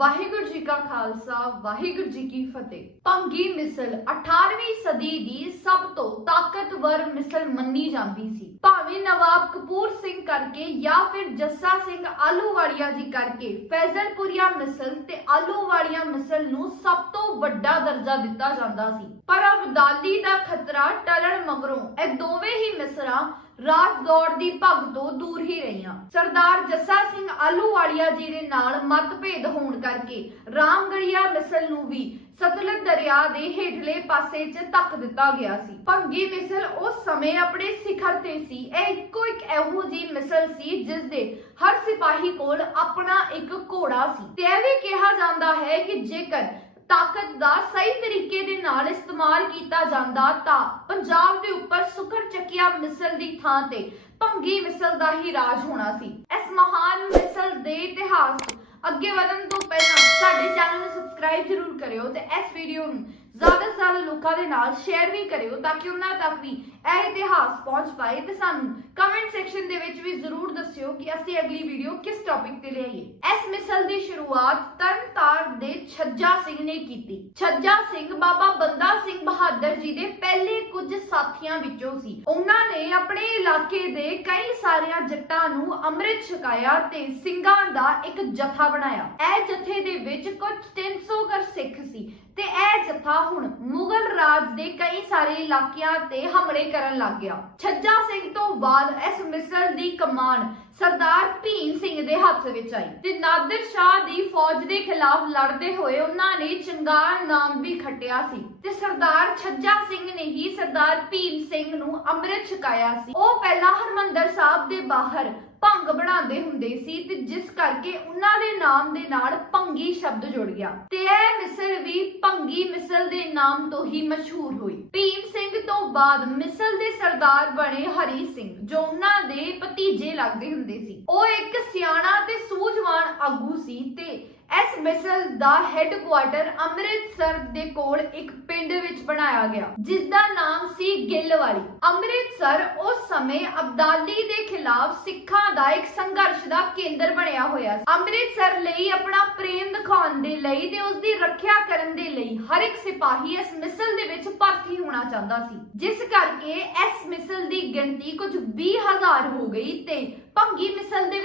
ਵਾਹਿਗੁਰੂ ਜੀ ਕਾ ਖਾਲਸਾ, ਵਾਹਿਗੁਰੂ ਜੀ ਕੀ ਫਤਿਹ। ਭੰਗੀ ਮਿਸਲ 18ਵੀਂ ਸਦੀ ਦੀ ਸਭ ਤੋਂ ਤਾਕਤਵਰ ਮਿਸਲ ਮੰਨੀ ਜਾਂਦੀ ਸੀ। ਭਾਵੇਂ ਨਵਾਬ ਕਪੂਰ ਸਿੰਘ ਕਰਕੇ ਜਾਂ ਫਿਰ ਜੱਸਾ ਸਿੰਘ ਆਲੂਵਾਲੀਆ ਜੀ ਕਰਕੇ ਫੈਜ਼ਲਪੁਰੀਆ ਮਿਸਲ ਤੇ ਆਲੂਵਾਲੀਆ ਮਿਸਲ ਨੂੰ ਸਭ ਤੋਂ ਵੱਡਾ ਦਰਜਾ ਦਿੱਤਾ ਜਾਂਦਾ ਸੀ। ਪਰ ਅਬਦਾਲੀ ਦਾ ਖਤਰਾ ਟਲਣ ਮਗਰੋਂ ਇਹ ਦੋਵੇਂ ਹੀ ਮਿਸਰਾਂ ਰਾਜ ਦੌੜ ਦੀ ਭਗ ਤੋਂ ਦੂਰ ਹੀ ਰਹੀਆਂ। ਸਰਦਾਰ ਜੱਸਾ ਸਿੰਘ ਆਲੂਵਾਲੀਆ ਜੀ ਦੇ ਨਾਲ ਮਤਭੇਦ ਹੋਣ ਕਰਕੇ ਰਾਮਗੜੀਆ ਮਿਸਲ ਨੂੰ ਵੀ ਸਤਲੁਜ ਦਰਿਆ ਦੇ ਹੇਠਲੇ ਪਾਸੇ 'ਚ ਧੱਕ ਦਿੱਤਾ ਗਿਆ ਸੀ। ਭੰਗੀ ਮਿਸਲ ਉਸ ਸਮੇਂ ਆਪਣੇ ਸਿਖਰ ਤੇ ਸੀ। ਇਹ ਇੱਕੋ ਇੱਕ ਇਹੋ ਜੀ ਮਿਸਲ ਸੀ ਜਿਸ ਦੇ ਹਰ ਸਿਪਾਹੀ ਕੋਲ ਆਪਣਾ ਇੱਕ ਘੋੜਾ ਸੀ। ਤੇ ਇਹ ਵੀ ਕਿਹਾ ਜਾਂਦਾ ਹੈ ਕਿ ਜੇਕਰ ਤਾਕਤ ਦਾ ਸਹੀ ਤਰੀਕੇ ਦੇ ਨਾਲ ਇਸਤੇਮਾਲ ਕੀਤਾ ਜਾਂਦਾ ਤਾਂ ਪੰਜਾਬ ਦੇ ਉੱਪਰ ਸੁਖਰ ਚੱਕਿਆ ਮਿਸਲ ਦੀ ਥਾਂ ਤੇ ਭੰਗੀ ਮਿਸਲ ਦਾ ਹੀ ਰਾਜ ਹੋਣਾ ਸੀ। ਇਸ ਮਹਾਨ ਮਿਸਲ ਦੇ ਇਤਿਹਾਸ ਅੱਗੇ ਵਧਣ ਤੋਂ ਪਹਿਲਾਂ ਸਾਡੇ ਚੈਨਲ ਨੂੰ ਸਬਸਕ੍ਰਾਈਬ ਜ਼ਰੂਰ ਕਰਿਓ ਤੇ ਇਸ ਵੀਡੀਓ ਨੂੰ ਜ਼ਿਆਦਾ ਤੋਂ ਜ਼ਿਆਦਾ ਲੋਕਾਂ ਦੇ ਨਾਲ ਸ਼ੇਅਰ ਵੀ ਕਰਿਓ ਤਾਂ ਕਿ ਉਹਨਾਂ ਤੱਕ ਵੀ ਇਹ ਇਤਿਹਾਸ ਪਹੁੰਚ ਪਾਏ ਤੇ ਸਾਨੂੰ ਕਮੈਂਟ ਸੈਕਸ਼ਨ ਦੇ ਵਿੱਚ ਵੀ ਜ਼ਰੂਰ ਦੱਸਿਓ ਕਿ ਅਸੀਂ ਅਗਲੀ ਵੀਡੀਓ ਕਿਸ ਟੌਪਿਕ ਤੇ ਲਿਆਈਏ। ਇਸ ਮਿਸਲ ਦੀ ਸ਼ੁਰੂਆਤ ਤਰਨਤਾਰਨ ਦੇ ਛੱਜਾ ਸਿੰਘ ਨੇ ਕੀਤੀ। ਛੱਜਾ ਸਿੰਘ ਬਾਬਾ ਬੰਦਾ ਸਿੰਘ ਬਹਾਦਰ ਜੀ ਦੇ ਪਹਿਲੇ ਕੁਝ ਸਾਥੀਆਂ ਵਿੱਚੋਂ ਸੀ। ਉਹਨਾਂ ਨੇ ਆਪਣੇ ਇਲਾਕੇ ਦੇ ਕਈ ਸਾਰਿਆਂ ਜੱਟਾਂ ਨੂੰ ਅੰਮ੍ਰਿਤ ਛਕਾਇਆ ਤੇ ਸਿੰਘਾਂ ਦਾ ਇੱਕ ਜਥਾ ਬਣਾਇਆ। ਇਹ ਜਥੇ ਦੇ ਵਿੱਚ ਕੁਝ 300 ਕਰ ਸਿੱਖ ਸੀ। ਤੇ ਇਹ ਜਥਾ ਹੁਣ ਮੁਗਲ ਰਾਜ ਦੇ ਕਈ ਸਾਰੇ ਇਲਾਕਿਆਂ ਤੇ ਹਮਲੇ ਕਰਨ ਲੱਗ ਗਿਆ। ਛੱਜਾ ਸਿੰਘ ਤੋਂ ਬਾਅਦ ਇਸ ਮਿਸਰ ਦੀ ਕਮਾਨ ਸਰਦਾਰ ਭੀਮ ਸਿੰਘ ਦੇ ਹੱਥ ਵਿੱਚ ਆਈ ਤੇ ਨਾਦਰ ਸ਼ਾਹ ਦੀ ਫੌਜ ਦੇ ਖਿਲਾਫ ਲੜਦੇ ਹੋਏ ਉਹਨਾਂ ਨੇ ਚੰਗਾਲ ਨਾਮ ਵੀ ਖੱਟਿਆ ਸੀ ਤੇ ਸਰਦਾਰ ਛੱਜਾ ਸਿੰਘ ਨੇ ਹੀ ਸਰਦਾਰ ਭੀਮ ਸਿੰਘ ਨੂੰ ਅੰਮ੍ਰਿਤ ਛਕਾਇਆ ਸੀ। ਉਹ ਪਹਿਲਾਂ ਹਰਮੰਦਰ ਸਾਹਿਬ ਦੇ ਬਾਹਰ ਭੰਗ ਬਣਾਉਂਦੇ ਹੁੰਦੇ ਸੀ ਤੇ ਜਿਸ ਕਰਕੇ ਉਹਨਾਂ ਦੇ ਨਾਮ ਦੇ ਨਾਲ ਭੰਗੀ ਸ਼ਬਦ ਜੁੜ ਗਿਆ। ਤੇ ਇਹ ਮਿਸਲ ਵੀ ਭੰਗੀ ਮਿਸਲ ਦੇ ਨਾਮ ਤੋਂ ਹੀ ਮਸ਼ਹੂਰ ਹੋਈ। ਭੀਮ ਸਿੰਘ ਤੋਂ ਬਾਅਦ ਮਿਸਲ ਦੇ ਸਰਦਾਰ ਬਣੇ ਹਰੀ ਸਿੰਘ, ਜੋ ਉਹਨਾਂ ਦੇ ਭਤੀਜੇ ਲੱਗਦੇ ਹੁੰਦੇ ਸੀ। ਉਹ ਇੱਕ ਸਿਆਣਾ ਤੇ ਸੂਝਵਾਨ ਆਗੂ ਸੀ ਤੇ ਇਸ ਮਿਸਲ ਦਾ ਹੈੱਡਕੁਆਰਟਰ ਅੰਮ੍ਰਿਤਸਰ ਦੇ ਕੋਲ ਇੱਕ ਪਿੰਡ ਵਿੱਚ ਬਣਾਇਆ ਗਿਆ ਜਿਸ ਦਾ ਨਾਮ ਸੀ ਗਿੱਲਵਾਲੀ। ਅੰਮ੍ਰਿਤਸਰ ਉਸ ਸਮੇਂ ਅਬਦਾਲੀ ਦੇ ਖਿਲਾਫ ਸਿੱਖਾਂ ਦਾ ਇੱਕ ਸੰਘਰਸ਼ ਦਾ ਕੇਂਦਰ ਬਣਿਆ ਹੋਇਆ ਸੀ। ਅੰਮ੍ਰਿਤਸਰ ਲਈ ਆਪਣਾ ਪ੍ਰੇਮ ਦਿਖਾਉਣ ਦੇ ਲਈ ਤੇ ਉਸ ਦੀ ਰੱਖਿਆ ਕਰਨ ਦੇ ਲਈ ਹਰ ਇੱਕ ਸਿਪਾਹੀ ਇਸ ਮਿਸਲ ਦੇ ਵਿੱਚ ਭਰਤੀ ਹੋਣਾ ਚਾਹੁੰਦਾ ਸੀ। ਜਿਸ ਕਰਕੇ ਇਸ ਮਿਸਲ ਦੀ ਗਿਣਤੀ ਕੁਝ 20000 ਹੋ ਗਈ ਤੇ ਭੰਗੀ ਮਿਸਲ ਦੇ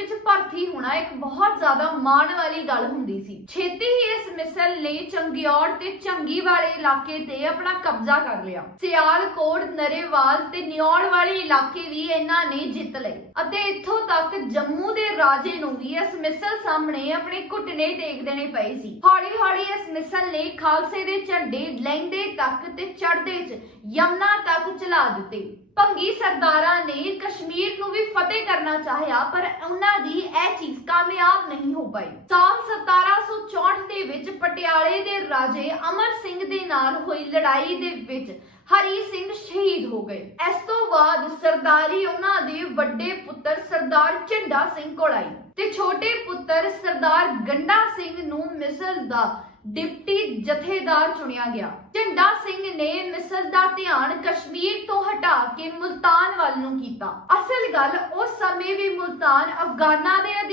ਵਿੱਚ ਹੋਣਾ ਇੱਕ ਬਹੁਤ ਜ਼ਿਆਦਾ ਮਾਣ ਵਾਲੀ ਗੱਲ ਹੁੰਦੀ ਸੀ। ਛੇਤੀ ਹੀ ਇਸ ਮਿਸਲ ਨੇ ਚੰਗਿਆੜ ਤੇ ਚੰਗੀ ਵਾਲੇ ਇਲਾਕੇ ਤੇ ਆਪਣਾ ਕਬਜ਼ਾ ਕਰ ਲਿਆ। ਸਿਆਲਕੋਟ, ਨਰੇਵਾਲ ਤੇ ਨਿਉੜ ਵਾਲੇ ਇਲਾਕੇ ਵੀ ਇਹਨਾਂ ਨੇ ਜਿੱਤ ਲਏ। ਅਤੇ ਇੱਥੋਂ ਤੱਕ ਜੰਮੂ ਦੇ ਰਾਜੇ ਨੂੰ ਵੀ ਇਸ ਮਿਸਲ ਸਾਹਮਣੇ ਆਪਣੇ ਘੁੱਟਨੇ ਟੇਕ ਦੇਣੇ ਪਏ ਸੀ। ਹੌਲੀ ਹੌਲੀ ਇਸ ਮਿਸਲ ਨੇ ਖਾਲਸੇ ਦੇ ਝੰਡੇ ਲਹਿੰਦੇ ਤੱਕ ਤੇ ਚੜ੍ਹਦੇ 'ਚ ਯਮਨਾ ਤੱਕ ਚਲਾ ਦਿੱਤੇ। ਭੰਗੀ ਸਰਦਾਰਾਂ ਨੇ ਕਸ਼ਮੀਰ ਨੂੰ ਵੀ ਫਤਿਹ ਕਰਨਾ ਚਾਹਿਆ, ਪਰ ਉਹਨਾਂ ਦੀ ਇਹ ਚੀਜ਼ ਕਾਮਯਾਬ ਨਹੀਂ ਹੋ ਪਾਈ। ਸਾਲ 1764 ਦੇ ਵਿੱਚ ਪਟਿਆਲੇ ਦੇ ਰਾਜੇ ਅਮਰ ਸਿੰਘ ਦੇ ਨਾਲ ਹੋਈ ਲੜਾਈ ਦੇ ਵਿੱਚ ਹਰੀ ਸਿੰਘ ਸ਼ਹੀਦ ਹੋ ਗਏ। ਇਸ ਤੋਂ ਬਾਅਦ ਸਰਦਾਰੀ ਉਹਨਾਂ ਦੇ ਵੱਡੇ ਪੁੱਤਰ ਸਰਦਾਰ ਝੰਡਾ ਸਿੰਘ ਕੋਲ ਆਈ ਤੇ ਛੋਟੇ ਪੁੱਤਰ ਸਰਦਾਰ ਗੰਡਾ ਸਿੰਘ ਨੂੰ ਮਿਸਲ ਦਾ ਡਿਪਟੀ ਜਥੇਦਾਰ ਚੁਣਿਆ ਗਿਆ। ਝੰਡਾ ਸਿੰਘ ਨੇ ਮਿਸਰ ਦਾ ਧਿਆਨ ਕਸ਼ਮੀਰ ਤੋਂ ਹਟਾ ਕੇ ਮੁਲਤਾਨ ਵੱਲ ਨੂੰ ਕੀਤਾ। ਅਸਲ ਗੱਲ, ਉਸ ਸਮੇਂ ਵੀ ਮੁਲਤਾਨ ਅਫਗਾਨਾਂ ਦੇ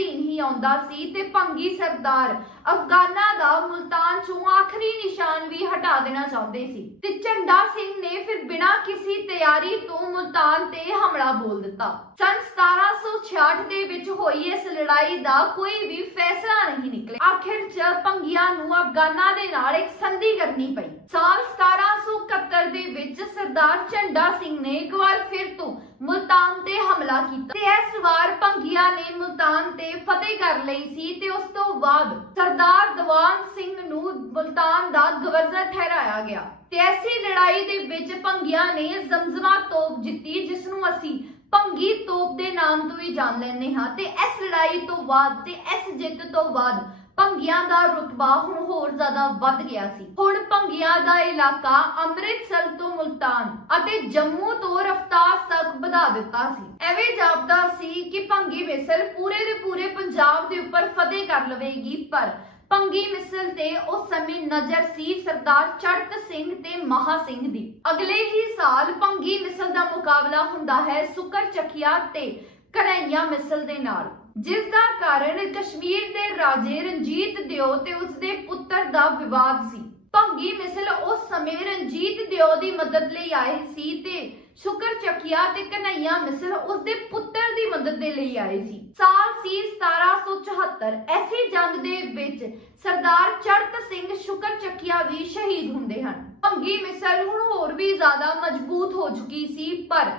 ਆਉਂਦਾ ਸੀ ਤੇ ਭੰਗੀ ਸਰਦਾਰ ਅਫਗਾਨਾਂ ਦਾ ਮੁਲਤਾਨ ਚੋਂ ਆਖਰੀ ਨਿਸ਼ਾਨ ਵੀ ਹਟਾ ਦੇਣਾ ਚਾਹੁੰਦੇ ਸੀ ਤੇ ਝੰਡਾ ਸਿੰਘ ਨੇ ਫਿਰ ਬਿਨਾਂ ਕਿਸੇ ਤਿਆਰੀ ਤੋਂ ਮੁਲਤਾਨ ਤੇ ਹਮਲਾ ਬੋਲ ਦਿੱਤਾ। ਸਨ 1766 ਦੇ ਵਿੱਚ ਹੋਈ ਇਸ ਲੜਾਈ ਦਾ ਕੋਈ ਵੀ ਫੈਸਲਾ ਨਹੀਂ ਨਿਕਲਿਆ। ਆਖਿਰ ਚ ਭੰਗੀਆਂ ਨੂੰ ਅਫਗਾਨਾਂ ਦੇ ਨਾਲ ਇੱਕ ਸੰਧੀ ਕਰਨੀ ਪਈ। ਸਾਲ 1771 ਦੇ ਵਿੱਚ ਸਰਦਾਰ ਝੰਡਾ ਸਿੰਘ ਨੇ ਇੱਕ ਵਾਰ ਫਿਰ ਤੋਂ ਮੁਲਤਾਨ ਤੇ ਹਮਲਾ ਕੀਤਾ ਤੇ ਇਸ ਵਾਰ ਭੰਗੀਆਂ ਨੇ ਮੁਲਤਾਨ ਤੇ ਫਤਿਹ ਕਰ ਲਈ ਸੀ ਤੇ ਉਸ ਤੋਂ ਬਾਅਦ ਸਰਦਾਰ ਦੀਵਾਨ ਸਿੰਘ ਨੂੰ ਮੁਲਤਾਨ ਦਾ ਗਵਰਨਰ ਠਹਿਰਾਇਆ ਗਿਆ। ਤੇ ਐਸੀ ਲੜਾਈ ਦੇ ਵਿੱਚ ਭੰਗੀਆਂ ਨੇ ਜ਼ਮਜ਼ਮਾ ਤੋਪ ਜਿੱਤੀ ਜਿਸ ਨੂੰ ਅਸੀਂ ਭੰਗੀ ਤੋਪ ਦੇ ਨਾਮ ਤੋਂ ਵੀ ਜਾਣ ਲੈਂਦੇ ਹਾਂ। ਤੇ ਇਸ ਲੜਾਈ ਤੋਂ ਬਾਅਦ ਤੇ ਇਸ ਜਿੱਤ ਤੋਂ ਬਾਅਦ ਭੰਗੀਆਂ ਦਾ ਰੁਤਬਾ ਹੁਣ ਹੋਰ ਜ਼ਿਆਦਾ ਵੱਧ ਗਿਆ ਸੀ। ਹੁਣ ਭੰਗੀਆਂ ਦਾ ਇਲਾਕਾ ਅੰਮ੍ਰਿਤਸਰ ਤੋਂ ਮੁਲਤਾਨ ਅਤੇ ਜੰਮੂ ਤੋਂ ਰਫਤਾਰ ਤੱਕ ਵਧਾ ਦਿੱਤਾ ਸੀ। ਐਵੇਂ ਜਾਪਦਾ ਸੀ ਕਿ ਭੰਗੀ ਮਿਸਲ ਪੂਰੇ ਦੇ ਪੂਰੇ ਪੰਜਾਬ ਦੇ ਉੱਪਰ ਫਤਿਹ ਕਰ ਲਵੇਗੀ, ਪਰ ਭੰਗੀ ਮਿਸਲ ਤੇ ਉਸ ਸਮੇਂ ਨਜ਼ਰ ਸੀ ਸਰਦਾਰ ਚੜਤ ਸਿੰਘ ਤੇ ਮਹਾ ਸਿੰਘ ਦੀ। ਅਗਲੇ ਹੀ ਸਾਲ ਭੰਗੀ ਮਿਸਲ ਦਾ ਮੁਕਾਬਲਾ ਹੁੰਦਾ ਹੈ ਸੁਕਰ ਚਖਿਆ ਤੇ ਕਰਈਆ ਮਿਸਲ ਦੇ ਨਾਲ। ਜਿਸ ਦਾ ਕਾਰਨ ਕਸ਼ਮੀਰ ਦੇ ਰਾਜੇ ਰਣਜੀਤ ਦਿਓ ਤੇ ਉਸ ਦੇ ਪੁੱਤਰ ਦਾ ਵਿਵਾਦ ਸੀ। ਭੰਗੀ ਮਿਸਲ ਉਸ ਸਮੇਂ ਰਣਜੀਤ ਦਿਓ ਦੀ ਮਦਦ ਲਈ ਆਏ ਸੀ ਤੇ ਸ਼ੁਕਰ ਚੱਕਿਆ ਤੇ ਕਨਈਆ ਮਿਸਲ ਉਸ ਦੇ ਪੁੱਤਰ ਦੀ ਮਦਦ ਦੇ ਲਈ ਆਏ ਸੀ। ਸਾਲ ਸੀ 1774 ਐਸੀ ਜੰਗ ਦੇ ਵਿੱਚ ਸਰਦਾਰ ਚੜਤ ਸਿੰਘ ਸ਼ੁਕਰ ਚੱਕਿਆ ਵੀ ਸ਼ਹੀਦ ਹੁੰਦੇ ਹਨ। ਭੰਗੀ ਮਿਸਲ ਹੁਣ ਹੋਰ ਵੀ ਜ਼ਿਆਦਾ ਮਜ਼ਬੂਤ ਹੋ ਚੁੱਕੀ ਸੀ, ਪਰ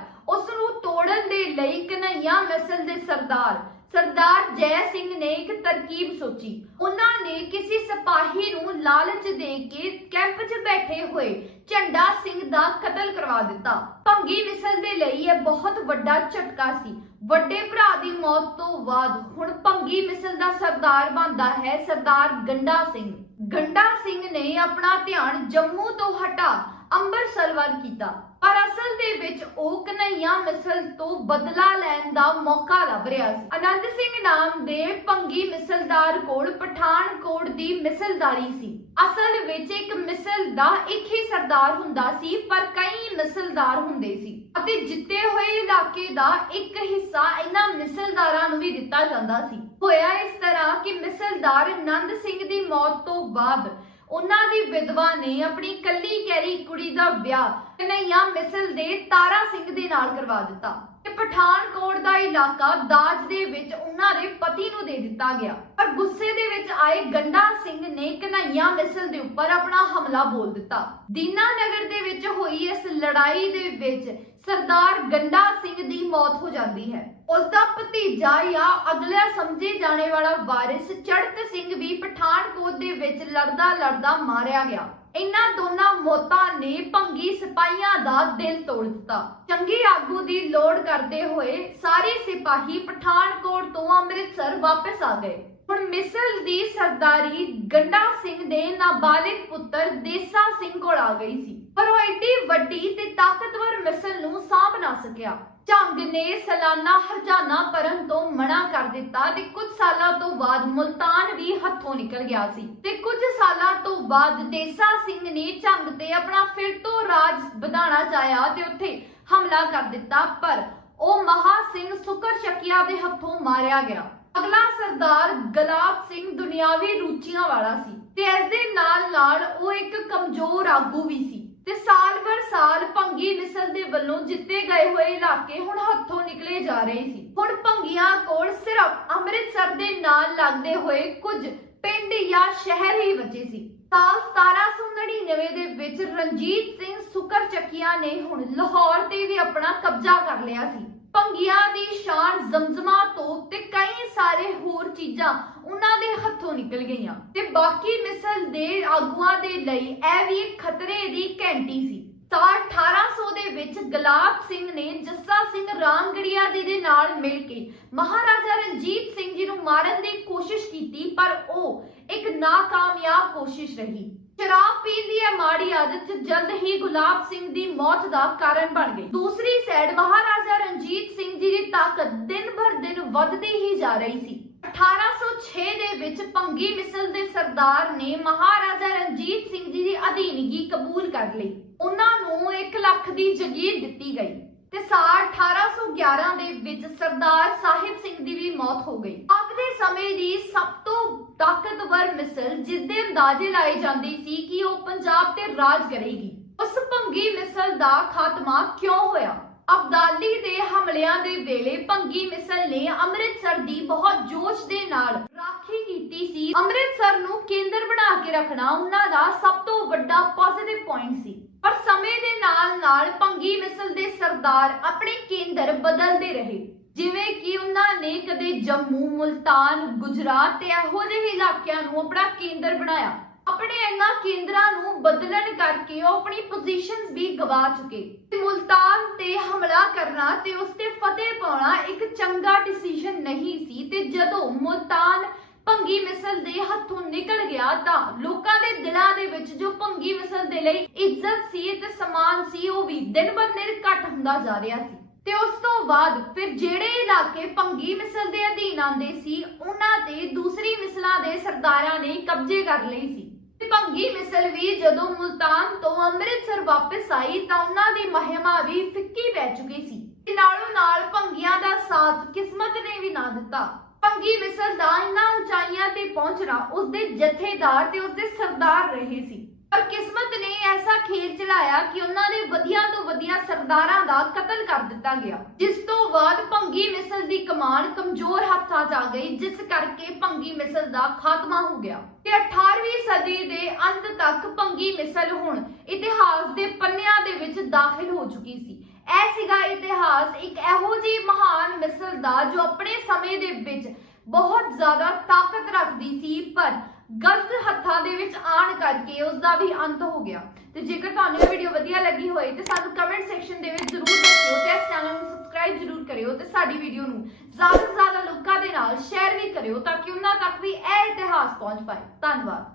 ਲਈ ਕਨਈਆ ਮਿਸਲ ਦੇ ਸਰਦਾਰ। ਸਰਦਾਰ ਜੈ ਸਿੰਘ ਨੇ ਇੱਕ ਤਰਕੀਬ ਸੋਚੀ। ਉਹਨਾਂ ਨੇ ਕਿਸੇ ਸਿਪਾਹੀ ਨੂੰ ਲਾਲਚ ਦੇ ਕੇ ਕੈਂਪ 'ਚ ਬੈਠੇ ਹੋਏ ਝੰਡਾ ਸਿੰਘ ਦਾ ਕਤਲ ਕਰਵਾ ਦਿੱਤਾ। ਭੰਗੀ ਮਿਸਲ ਦੇ ਲਈ ਇਹ ਬਹੁਤ ਵੱਡਾ ਝਟਕਾ ਸੀ। ਵੱਡੇ ਭਰਾ ਦੀ ਮੌਤ ਤੋਂ ਬਾਅਦ ਹੁਣ ਭੰਗੀ ਮਿਸਲ ਦਾ ਸਰਦਾਰ ਬਣਦਾ ਹੈ ਸਰਦਾਰ ਗੰਡਾ ਸਿੰਘ। ਗੰਡਾ ਸਿੰਘ ਨੇ ਆਪਣਾ ਧਿਆਨ ਜੰਮੂ ਤੋਂ ਹਟਾ ਅੰਮ੍ਰਿਤਸਰ ਵੱਲ ਕੀਤਾ। ਪਰ ਅਸਲ ਦੇ ਵਿੱਚ ਉਹ ਕਨਈਆ ਮਿਸਲ ਤੋਂ ਬਦਲਾ ਲੈਣ ਦਾ ਮੌਕਾ ਲੱਭ ਰਿਹਾ ਸੀ। ਆਨੰਦ ਸਿੰਘ ਨਾਮ ਦੇ ਭੰਗੀ ਮਿਸਲਦਾਰ ਕੋਲ ਪਠਾਨਕੋਟ ਦੀ ਮਿਸਲਦਾਰੀ ਸੀ। ਅਸਲ ਵਿੱਚ ਇੱਕ ਮਿਸਲ ਦਾ ਇੱਕ ਹੀ ਸਰਦਾਰ ਹੁੰਦਾ ਸੀ, ਪਰ ਕਈ ਮਿਸਲਦਾਰ ਹੁੰਦੇ ਸੀ ਅਤੇ ਜਿੱਤੇ ਹੋਏ ਇਲਾਕੇ ਦਾ ਇੱਕ ਹਿੱਸਾ ਇਹਨਾਂ ਮਿਸਲਦਾਰਾਂ ਨੂੰ ਵੀ ਦਿੱਤਾ ਜਾਂਦਾ ਸੀ। ਹੋਇਆ ਇਸ ਤਰ੍ਹਾਂ ਕਿ ਮਿਸਲਦਾਰ ਆਨੰਦ ਸਿੰਘ ਦੀ ਮੌਤ ਤੋਂ ਬਾਅਦ ਉਹਨਾਂ ਦੀ ਵਿਧਵਾ ਨੇ ਆਪਣੀ ਕੱਲੀ ਕੈਰੀ ਕੁੜੀ ਦਾ ਵਿਆਹ ਕਨਈਆ ਮਿਸਲ ਦੇ ਤਾਰਾ ਸਿੰਘ ਦੇ ਨਾਲ ਕਰਵਾ ਦਿੱਤਾ ਤੇ ਪਠਾਨਕੋਟ ਦਾ ਇਲਾਕਾ ਦਾਜ ਦੇ ਵਿੱਚ ਉਹਨਾਂ ਦੇ ਪਤੀ ਨੂੰ ਦੇ ਦਿੱਤਾ ਗਿਆ। ਪਰ ਗੁੱਸੇ ਦੇ ਵਿੱਚ ਆਏ ਗੰਡਾ ਸਿੰਘ ਨੇ ਕਨਈਆ ਮਿਸਲ ਦੇ ਉੱਪਰ ਆਪਣਾ ਹਮਲਾ ਬੋਲ ਦਿੱਤਾ। ਦੀਨਾ ਨਗਰ ਦੇ ਵਿੱਚ ਹੋਈ ਇਸ ਲੜਾਈ ਦੇ ਵਿੱਚ ਸਰਦਾਰ ਗੰਡਾ ਸਿੰਘ ਦੀ ਮੌਤ ਹੋ ਜਾਂਦੀ ਹੈ। ਉਸ ਦਾ ਭਤੀਜਾ ਜਾਂ ਅਗਲਾ ਸਮਝੇ ਜਾਣੇ ਵਾਲਾ ਵਾਰਿਸ ਚੜਤ ਸਿੰਘ ਵੀ ਪਠਾਨਕੋਟ ਦੇ ਵਿੱਚ ਲੜਦਾ ਲੜਦਾ ਮਾਰਿਆ ਗਿਆ। ਇਹਨਾਂ ਦੋਨਾਂ ਮੌਤਾਂ ਨੇ ਭੰਗੀ ਸਿਪਾਹੀਆਂ ਦਾ ਦਿਲ ਤੋੜ ਦਿੱਤਾ। ਚੰਗੀ ਆਗੂ ਦੀ ਲੋੜ ਕਰਦੇ ਹੋਏ ਸਾਰੇ ਸਿਪਾਹੀ ਪਠਾਨਕੋਟ ਤੋਂ ਅੰਮ੍ਰਿਤਸਰ ਵਾਪਸ ਆ ਗਏ। ਹੁਣ ਮਿਸਲ ਦੀ ਸਰਦਾਰੀ ਗੰਡਾ ਸਿੰਘ ਦੇ ਨਾਬਾਲਿਗ ਪੁੱਤਰ ਦੇਸਾ ਸਿੰਘ ਕੋਲ ਆ ਗਈ ਸੀ। ਪਰ ਉਹ ਵੱਡੀ ਤੇ ਤਾਕਤਵਰ ਮਿਸਲ ਨੂੰ ਸਾਂਭ ਨਾ ਸਕਿਆ। ਝੰਗ ਨੇ ਸਾਲਾਨਾ ਹਰਜਾਨਾ ਭਰਨ ਤੋਂ ਮਨਾ ਕਰ ਦਿੱਤਾ ਤੇ ਕੁਝ ਸਾਲਾਂ ਤੋਂ ਬਾਅਦ ਮੁਲਤਾਨ ਵੀ ਹੱਥੋਂ ਨਿਕਲ ਗਿਆ ਸੀ। ਤੇ ਕੁਝ ਸਾਲਾਂ ਤੋਂ ਬਾਅਦ ਦੇਸਾ ਸਿੰਘ ਨੇ ਝੰਗ ਤੇ ਆਪਣਾ ਫਿਰ ਤੋਂ ਰਾਜ ਵਧਾਉਣਾ ਚਾਹਿਆ ਤੇ ਉੱਥੇ ਹਮਲਾ ਕਰ ਦਿੱਤਾ, ਪਰ ਉਹ ਮਹਾ ਸਿੰਘ ਸੁਕਰ ਸ਼ਕਿਆ ਦੇ ਹੱਥੋਂ ਮਾਰਿਆ ਗਿਆ। ਅਗਲਾ ਸਰਦਾਰ ਗਲਾਬ ਸਿੰਘ ਦੁਨਿਆਵੀ ਰੁਚੀਆਂ ਵਾਲਾ ਸੀ ਤੇ ਇਸ ਦੇ ਨਾਲ ਨਾਲ ਉਹ ਇੱਕ ਕਮਜ਼ੋਰ ਆਗੂ ਵੀ ਸੀ। ਤੇ ਸਾਲ ਬਰ ਸਾਲ ਭੰਗੀ ਮਿਸਲ ਦੇ ਵੱਲੋਂ ਜਿੱਤੇ ਗਏ ਹੋਏ ਇਲਾਕੇ ਹੁਣ ਹੱਥੋਂ ਨਿਕਲੇ ਜਾ ਰਹੇ ਸੀ। ਹੁਣ ਭੰਗੀਆਂ ਕੋਲ ਸਿਰਫ ਅੰਮ੍ਰਿਤਸਰ ਦੇ ਨਾਲ ਲੱਗਦੇ ਹੋਏ ਕੁਝ ਪਿੰਡ ਜਾਂ ਸ਼ਹਿਰ ਹੀ ਬਚੇ ਸੀ। ਸਾਲ 1799 ਦੇ ਵਿੱਚ ਰਣਜੀਤ ਸਿੰਘ ਸੁਕਰ ਚੱਕੀਆਂ ਨੇ ਹੁਣ ਲਾਹੌਰ ਤੇ ਵੀ ਆਪਣਾ ਕਬਜ਼ਾ ਕਰ ਲਿਆ ਸੀ। ਭੰਗੀਆਂ ਦੀ ਸ਼ਾਨ ਜ਼ਮਜ਼ਮਾ ਤੋਪ ਤੇ ਕਈ ਸਾਰੇ ਹੋਰ ਚੀਜ਼ਾਂ ਉਹਨਾਂ ਦੇ ਹੱਥੋਂ ਨਿਕਲ ਗਈਆਂ। ਤੇ ਬਾਕੀ ਮਿਸਲ ਦੇ ਆਗੂਆਂ ਦੇ ਲਈ ਇਹ ਵੀ ਇੱਕ ਖਤਰੇ ਦੀ ਘੰਟੀ ਸੀ। ਸਾਲ 1800 ਦੇ ਵਿੱਚ ਗੁਲਾਬ ਸਿੰਘ ਨੇ ਜੱਸਾ ਸਿੰਘ ਰਾਮਗੜੀਆ ਜੀ ਦੇ ਨਾਲ ਮਿਲ ਕੇ ਮਹਾਰਾਜਾ ਰਣਜੀਤ ਸਿੰਘ ਜੀ ਨੂੰ ਮਾਰਨ ਦੀ ਕੋਸ਼ਿਸ਼ ਕੀਤੀ, ਪਰ ਉਹ ਇੱਕ ਨਾਕਾਮਯਾਬ ਕੋਸ਼ਿਸ਼ ਰਹੀ। ਸ਼ਰਾਬ ਪੀਣ ਦੀ ਇਹ ਮਾੜੀ ਆਦਤ ਜਲਦ ਹੀ ਗੁਲਾਬ ਸਿੰਘ ਦੀ ਮੌਤ ਦਾ ਕਾਰਨ ਬਣ ਗਈ। ਦੂਸਰੀ ਸਾਈਡ ਮਹਾਰਾਜਾ ਰਣਜੀਤ ਸਿੰਘ ਜੀ ਦੀ ਤਾਕਤ ਦਿਨ ਭਰ ਦਿਨ ਵੱਧਦੀ ਹੀ ਜਾ ਰਹੀ ਸੀ। 1806 ਦੇ ਵਿੱਚ ਭੰਗੀ ਮਿਸਲ ਦੇ ਸਰਦਾਰ ਨੇ ਮਹਾਰਾਜਾ ਰਣਜੀਤ ਸਿੰਘ ਜੀ ਦੀ ਅਧੀਨਗੀ ਕਬੂਲ ਕਰ ਲਈ। ਉਹਨਾਂ ਨੂੰ 1 ਲੱਖ ਦੀ ਜ਼ਗੀਰ ਦਿੱਤੀ ਗਈ ਤੇ ਸਾਲ 1811 ਦੇ ਵਿੱਚ ਸਰਦਾਰ ਸਾਹਿਬ ਸਿੰਘ ਦੀ ਵੀ ਮੌਤ ਹੋ ਗਈ। ਅੱਜ ਦੇ ਸਮੇਂ ਦੀ ਸਭ ਤੋਂ ਤਾਕਤਵਰ ਮਿਸਲ ਜਿਸ ਦੇ ਅੰਦਾਜ਼ੇ ਲਾਏ ਜਾਂਦੇ ਸੀ ਕਿ ਉਹ ਪੰਜਾਬ ਤੇ ਰਾਜ ਕਰੇਗੀ। ਉਸ ਭੰਗੀ ਮਿਸਲ ਦਾ ਖਾਤਮਾ ਕਿਉਂ ਹੋਇਆ? ਅਬਦਾਲੀ ਦੇ ਹਮਲਿਆਂ ਦੇ ਵੇਲੇ ਭੰਗੀ ਮਿਸਲ ਨੇ ਅੰਮ੍ਰਿਤਸਰ ਦੀ ਬਹੁਤ ਜੋਸ਼ ਦੇ ਨਾਲ ਰਾਖੀ ਕੀਤੀ ਸੀ। ਅੰਮ੍ਰਿਤਸਰ ਨੂੰ ਕੇਂਦਰ ਬਣਾ ਕੇ ਰੱਖਣਾ ਉਹਨਾਂ ਦਾ ਸਭ ਤੋਂ ਵੱਡਾ ਪੋਜ਼ਿਟਿਵ ਪੁਆਇੰਟ ਸੀ। ਪਰ ਸਮੇਂ ਦੇ ਨਾਲ ਨਾਲ ਭੰਗੀ ਮਿਸਲ ਦੇ ਸਰਦਾਰ ਆਪਣੇ ਕੇਂਦਰ ਬਦਲਦੇ ਰਹੇ। ਜਿਵੇਂ ਕਿ ਉਹਨਾਂ ਨੇ ਕਦੇ ਜੰਮੂ, ਮੁਲਤਾਨ, ਗੁਜਰਾਤ ਤੇ ਇਹੋ ਜਿਹੇ ਇਲਾਕਿਆਂ ਨੂੰ ਆਪਣਾ ਕੇਂਦਰ ਬਣਾਇਆ। ਆਪਣੇ ਇਹਨਾਂ ਕੇਂਦਰਾਂ ਨੂੰ ਬਦਲਣ ਕਰਕੇ ਉਹ ਆਪਣੀ ਪੋਜੀਸ਼ਨਸ ਵੀ ਗਵਾ ਚੁੱਕੇ। ਮੁਲਤਾਨ ਤੇ ਹਮਲਾ ਕਰਨਾ ਤੇ ਉਸ ਤੇ ਫਤਿਹ ਪਾਉਣਾ ਇੱਕ ਚੰਗਾ ਡਿਸੀਜਨ ਨਹੀਂ ਸੀ ਤੇ ਜਦੋਂ ਮੁਲਤਾਨ ਭੰਗੀ ਮਿਸਲ ਦੇ ਹੱਥੋਂ ਨਿਕਲ ਗਿਆ ਤਾਂ ਲੋਕਾਂ ਦੇ ਦਿਲਾਂ ਦੇ ਵਿੱਚ ਜੋ ਭੰਗੀ ਮਿਸਲ ਦੇ ਲਈ ਇੱਜ਼ਤ ਸੀ ਤੇ ਸਮਾਨ ਸੀ, ਉਹ ਵੀ ਦਿਨ ਬਰ ਦਿਨ ਘਟ ਹੁੰਦਾ ਜਾ ਰਿਹਾ ਸੀ। ਤੇ ਉਸ ਤੋਂ ਬਾਅਦ ਫਿਰ ਜਿਹੜੇ ਇਲਾਕੇ ਭੰਗੀ ਮਿਸਲ ਦੇ ਅਧੀਨ ਆਉਂਦੇ ਸੀ, ਉਹਨਾਂ ਤੇ ਦੂਸਰੀ ਮਿਸਲਾਂ ਦੇ ਸਰਦਾਰਾਂ ਨੇ ਕਬਜ਼ੇ ਕਰ ਲਈ ਸੀ। ਤੇ ਭੰਗੀ ਮਿਸਲ ਵੀ ਜਦੋਂ ਮੁਲਤਾਨ ਤੋਂ ਅੰਮ੍ਰਿਤਸਰ ਵਾਪਸ ਆਈ ਤਾਂ ਉਹਨਾਂ ਦੀ ਮਹਿਮਾ ਵੀ ਫਿੱਕੀ ਪੈ ਚੁੱਕੀ ਸੀ। ਤੇ ਨਾਲੋਂ ਨਾਲ ਭੰਗੀਆਂ ਦਾ ਸਾਥ ਕਿਸਮਤ ਨੇ ਵੀ ਨਾ ਦਿੱਤਾ। ਭੰਗੀ ਮਿਸਲ ਦਾ ਇਨ੍ਹਾਂ ਉਚਾਈਆਂ ਤੇ ਪਹੁੰਚਣਾ ਉਸਦੇ ਜਥੇਦਾਰ ਤੇ ਉਸਦੇ ਸਰਦਾਰ ਰਹੇ ਸੀ। ਪਰ ਕਿਸਮਤ ਨੇ ਐਸਾ ਖੇਲ ਚਲਾਇਆ ਕਿ ਉਹਨਾਂ ਦੇ ਵਧੀਆ ਸਰਦਾਰਾਂ ਦਾ ਕਤਲ ਕਰ ਦਿੱਤਾ ਗਿਆ। ਜਿਸ ਤੋਂ ਬਾਅਦ ਭੰਗੀ ਮਿਸਲ ਦੀ ਕਮਾਨ ਕਮਜ਼ੋਰ ਹੱਥਾਂ 'ਚ ਆ ਗਈ, ਜਿਸ ਕਰਕੇ ਭੰਗੀ ਮਿਸਲ ਦਾ ਖਾਤਮਾ ਹੋ ਗਿਆ। ਤੇ 18ਵੀਂ ਸਦੀ ਦੇ ਅੰਤ ਤੱਕ ਭੰਗੀ ਮਿਸਲ ਹੁਣ ਇਤਿਹਾਸ ਦੇ ਪੰਨਿਆਂ ਦੇ ਵਿੱਚ ਦਾਖਲ ਹੋ ਚੁੱਕੀ ਸੀ। ਇਹ ਸੀਗਾ ਇਤਿਹਾਸ ਇੱਕ ਇਹੋ ਜਿਹੀ ਮਹਾਨ ਮਿਸਲ ਦਾ ਜੋ ਆਪਣੇ ਸਮੇਂ ਦੇ ਵਿੱਚ ਬਹੁਤ ਜ਼ਿਆਦਾ ਤਾਕਤ ਰੱਖਦੀ ਸੀ, ਪਰ ਗਲਤ ਹੱਥਾਂ ਦੇ ਵਿੱਚ ਆਣ ਕਰਕੇ ਉਸ ਦਾ ਵੀ ਅੰਤ ਹੋ ਗਿਆ। ਤੇ ਜੇਕਰ ਤੁਹਾਨੂੰ ਇਹ ਵੀਡੀਓ ਵਧੀਆ ਲੱਗੀ ਹੋਏ ਤੇ ਸਾਨੂੰ ਕਮੈਂਟ ਸੈਕਸ਼ਨ ਦੇ ਵਿੱਚ ਜ਼ਰੂਰ ਦੱਸਿਓ ਤੇ ਇਸ ਚੈਨਲ ਨੂੰ ਸਬਸਕ੍ਰਾਈਬ ਜ਼ਰੂਰ ਕਰਿਓ ਤੇ ਸਾਡੀ ਵੀਡੀਓ ਨੂੰ ਜ਼ਿਆਦਾ ਤੋਂ ਜ਼ਿਆਦਾ ਲੋਕਾਂ ਦੇ ਨਾਲ ਸ਼ੇਅਰ ਵੀ ਕਰਿਓ ਤਾਂ ਕਿ ਉਹਨਾਂ ਤੱਕ ਵੀ ਇਹ ਇਤਿਹਾਸ ਪਹੁੰਚ ਪਾਏ। ਧੰਨਵਾਦ।